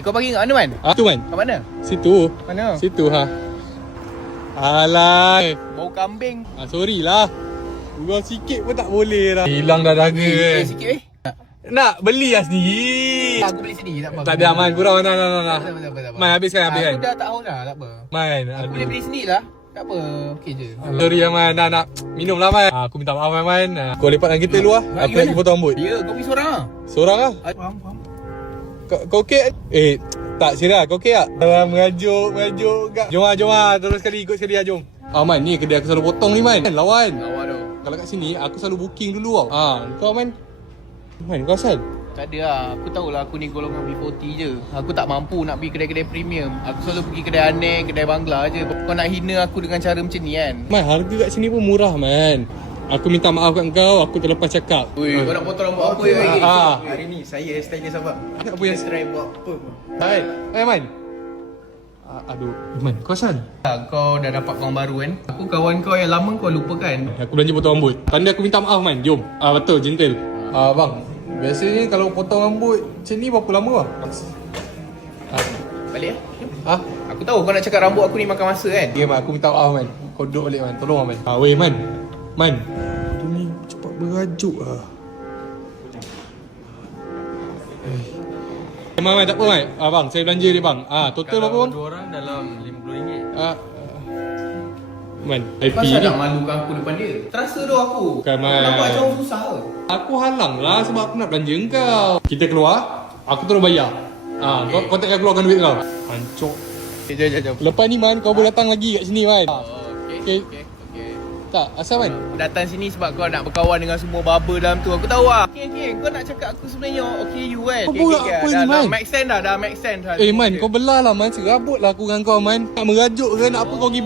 kau bagi kat mana Man? Tu Man. Kat mana? Situ. Mana? Situ ha. Alah. Bau kambing. Sorry lah. Gurau sikit pun tak boleh lah. Hilang dah dahaga kan. Sikit Nak beli lah sendiri. Aku beli sendiri tak apa. Tak ada Man, gurau nah. Tak apa. Man habiskan. Aku dah tak tahu dah, tak apa. Man, Aku boleh beli sendiri lah. Tak apa, okey je. Sorry lah Man, nak minum lah Man. Aku minta maaf Man. Kau lepak dengan kita dulu lah. Aku nak pergi potong rambut. Ya, kau pergi seorang lah. Seorang lah. Faham. Kau okey? Tak serius kau okey tak? Merajuk gak. Jom lah, terus sekali ikut sekali lah jom. Man, ni kedai aku selalu potong ni Man. Lawan. Lawa tu. Kalau kat sini aku selalu booking dulu tau. Kau Man. Man, kau asal? Tak ada lah, aku tahulah aku ni golongan B40 je. Aku tak mampu nak pergi kedai-kedai premium. Aku selalu pergi kedai aneh, kedai bangla je. Kau nak hina aku dengan cara macam ni kan? Man, harga kat sini pun murah Man. Aku minta maaf kat kau, aku terlepas cakap. Ui, kau nak potong rambut apa lagi? Hari ni saya stylist abang. Apa yang Try buat apa pun. Man. Aduh, Man, kau asal? Kau dah dapat kawan baru kan? Aku kawan kau yang lama kau lupa kan? Aku belanja potong rambut. Tanda aku minta maaf Man, jom. Betul, gentle. Bang, biasanya kalau potong rambut macam ni berapa lama lah? Balik lah. Aku tahu kau nak cakap rambut aku ni makan masa kan? Ya Man, aku minta maaf Man. Kau duduk balik Man, tolong lah Man. Weh Man. Man, dia ni cepat berajuk lah. Man, tak apa Man. Bang, saya belanja dia bang. Total berapa bang? Dua orang dalam RM50. Man, IP Pasal ni. nak malukan aku depan dia? Terasa tu aku. Bukan, Man. Nampak macam orang susah ke? Aku halang lah sebab aku nak belanja kau. Kita keluar, aku terus bayar. Kau takkan keluarkan duit kau. Hancur. Jom. Lepas ni Man, kau boleh datang lagi kat sini Man. Okay. Tak, asal Man? Datang sini sebab kau nak berkawan dengan semua barber dalam tu. Aku tahu lah. Okay. Kau nak cakap aku sebenarnya okay you kan? Kau buat apa ni, Man? Dah make sense dah. Dah make sense dah. Man, kau belah lah Man. Serabut lah aku dengan kau Man. Nak merajuk ke nak apa kau pergi